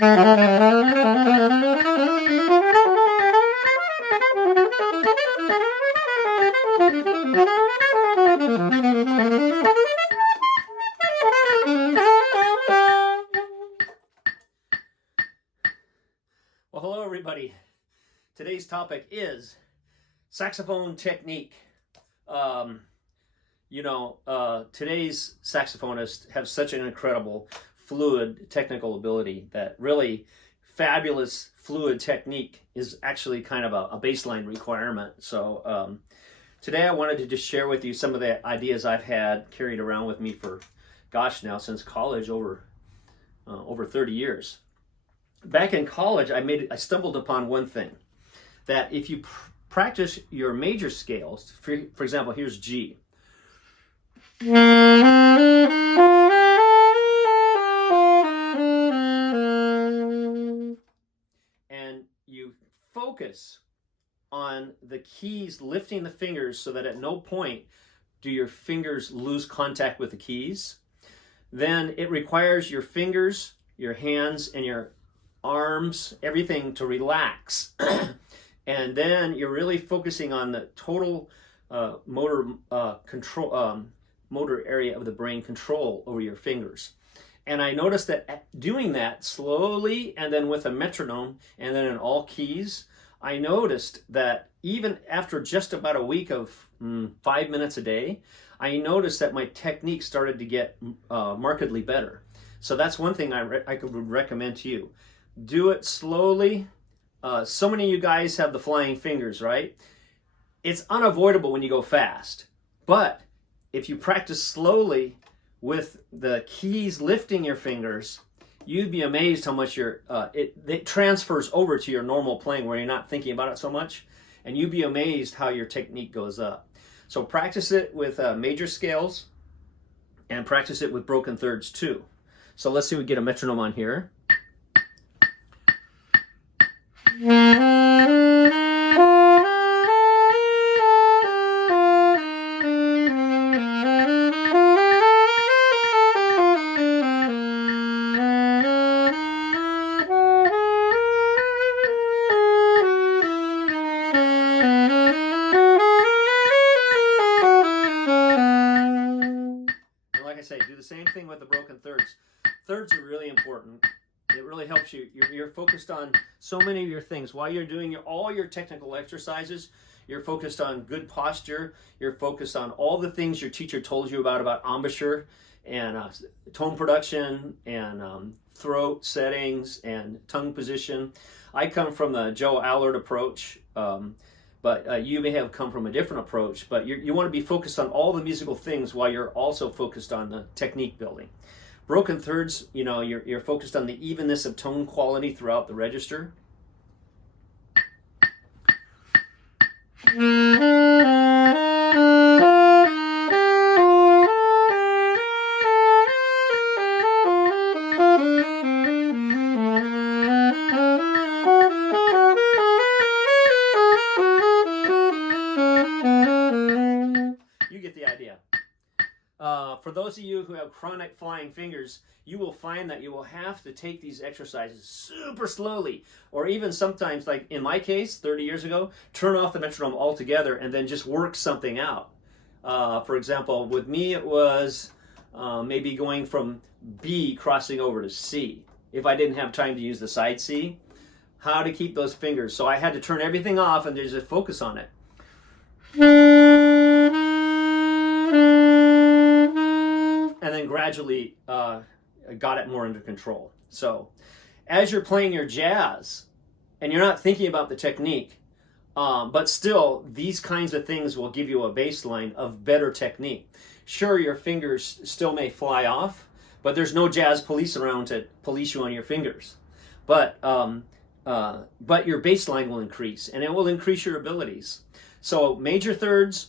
Well, hello everybody. Today's topic is saxophone technique. Today's saxophonists have such an incredible fluid technical ability that really fabulous fluid technique is actually kind of a baseline requirement. So today I wanted to just share with you some of the ideas I've had carried around with me for, now since college, over 30 years. Back in college, I stumbled upon one thing, that if you practice your major scales, for example, here's G. And you focus on the keys, lifting the fingers so that at no point do your fingers lose contact with the keys. Then it requires your fingers, your hands, and your arms, everything to relax. And then you're really focusing on the total motor area of the brain control over your fingers. And I noticed that doing that slowly and then with a metronome and then in all keys, I noticed that even after just about a week of 5 minutes a day, I noticed that my technique started to get markedly better. So that's one thing I would recommend to you. Do it slowly. So many of you guys have the flying fingers, right? It's unavoidable when you go fast. But if you practice slowly with the keys lifting your fingers, you'd be amazed how much it transfers over to your normal playing where you're not thinking about it so much. And you'd be amazed how your technique goes up. So practice it with major scales and practice it with broken thirds too. So let's see if we get a metronome on here. Say, do the same thing with the broken thirds. Thirds are really important. It really helps you. You're focused on so many of your things. While you're doing all your technical exercises, you're focused on good posture. You're focused on all the things your teacher told you about embouchure and tone production and throat settings and tongue position. I come from the Joe Allard approach. But you may have come from a different approach, but you want to be focused on all the musical things while you're also focused on the technique building. Broken thirds, you're focused on the evenness of tone quality throughout the register. For those of you who have chronic flying fingers, you will find that you will have to take these exercises super slowly, or even sometimes, like in my case, 30 years ago, turn off the metronome altogether and then just work something out. For example, with me it was maybe going from B crossing over to C. If I didn't have time to use the side C, how to keep those fingers. So I had to turn everything off and just focus on it. And then gradually got it more under control. So as you're playing your jazz and you're not thinking about the technique, but still these kinds of things will give you a baseline of better technique. Sure, your fingers still may fly off, but there's no jazz police around to police you on your fingers. But your baseline will increase and it will increase your abilities. So major thirds,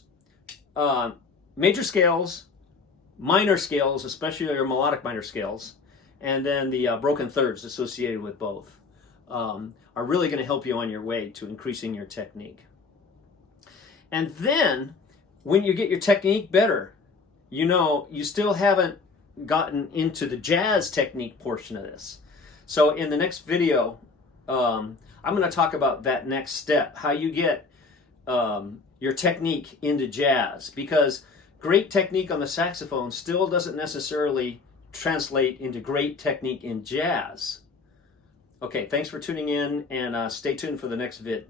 major scales, minor scales, especially your melodic minor scales, and then the broken thirds associated with both are really going to help you on your way to increasing your technique. And then when you get your technique better, you still haven't gotten into the jazz technique portion of this. So in the next video, I'm going to talk about that next step, how you get your technique into jazz, because great technique on the saxophone still doesn't necessarily translate into great technique in jazz. Okay, thanks for tuning in, and stay tuned for the next vid.